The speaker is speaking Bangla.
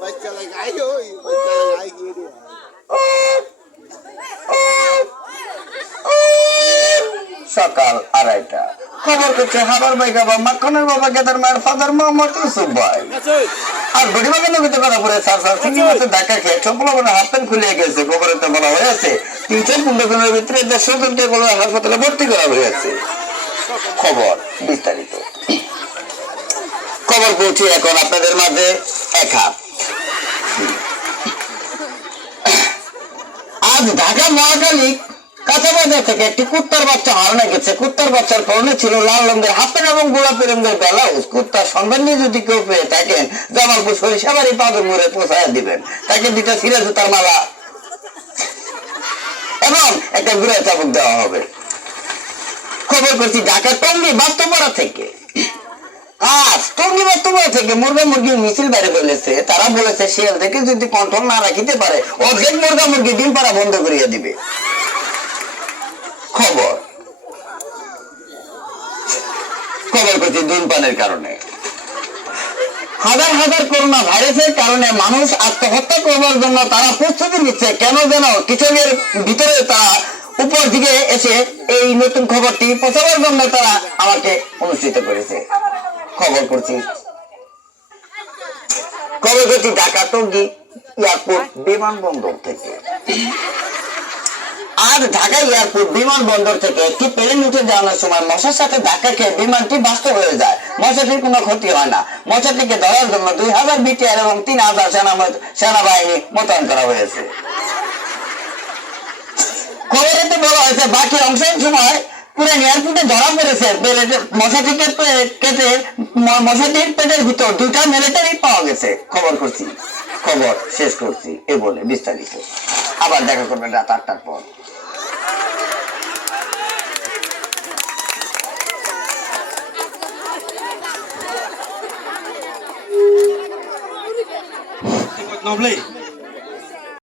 बच्चा लगाई हो बच्चा लगाई गिरी সকাল 2:30 খবর করছে হাবার ভাই বাবা মাখনের বাবা কেদার মায়ের ফাদার মোহাম্মদ ইউসুফ ভাই আর বড়ি বাবা নগিতে করা পরে সার সিঙ্গি মাছের ধাক্কা খেয়ে সম্পূর্ণ হাত প্যান্ট খুলে গেছে। খবরেতে বলা হয়েছে 3-4 দিনের ভিতরে 150 জনকে হাসপাতালে ভর্তি করা হয়েছে। খবর বিস্তারিত খবর পৌঁছে এখন আপনাদের মাঝে এক হাত। আজ ঢাকা মহাখালী কাঁচাবাজার থেকে একটি কুত্তার বাচ্চা হারানো গেছে। কুত্তার বাচ্চার পরনে ছিল লাল রঙের হাফ প্যান্ট এবং গোলাপি রঙের ব্লাউজ। কুত্তার সন্ধান নিয়ে যদি কেউ পেয়ে থাকেন জামালপুর সরিষাবাড়ি পাগল মোড়ে পৌঁছায় দিবেন। তাকে 2টা সিরা জুতার মালা এবং একটা গুড়া চাবুক দেওয়া হবে। খবর করছি ঢাকা টঙ্গী বাস্তবপাড়া থেকে। আজ টঙ্গী বাস্তবপাড়া থেকে মুরগা মুরগির মিছিল বাইরে ফেলেছে। তারা বলেছে শিয়াল থেকে যদি কন্ট্রোল না রাখিতে পারে অর্ধেক মুরগা মুরগি ডিম পাড়া বন্ধ করিয়ে দিবে। খবর করছি ধূমপানের কারণে হাজার হাজার করোনা ভাইরাসের কারণে মানুষ আত্মহত্যা করবার জন্য তারা প্রস্তুতি নিচ্ছে। কেন যেন কৃষকের ভিতরে তারা উপর দিকে এসে এই নতুন খবরটি প্রচারের জন্য তারা আমাকে অনুষ্ঠিত করেছে। খবর করছি ঢাকা টঙ্গী এয়ারপোর্ট বিমানবন্দর থেকে। আজ ঢাকা এয়ারপোর্ট বিমানবন্দর থেকে একটি প্লেন উঠে যাওয়ার সময় মশার সাথে ধাক্কা খেয়ে বিমানটি বাস্ত হয়ে যায়। মশাটির কোনো ক্ষতি হয় না। মশাটিকে ধরার জন্য 2000 বিটিআর এবং 3000 সেনাবাহিনী মোতায়েন করা হয়েছে। খবরেতে বলা হয়েছে বাকি অংশের সময় পুরো এয়ারপোর্টে ধরা পড়েছে। মশাটিকে কেটে মশাটির পেটের ভিতর 2টা মিলিটারি পাওয়া গেছে। খবর শেষ করছি এ বলে বিস্তারিত। আবার দেখা করবেন রাত 8টার পর। Lovely.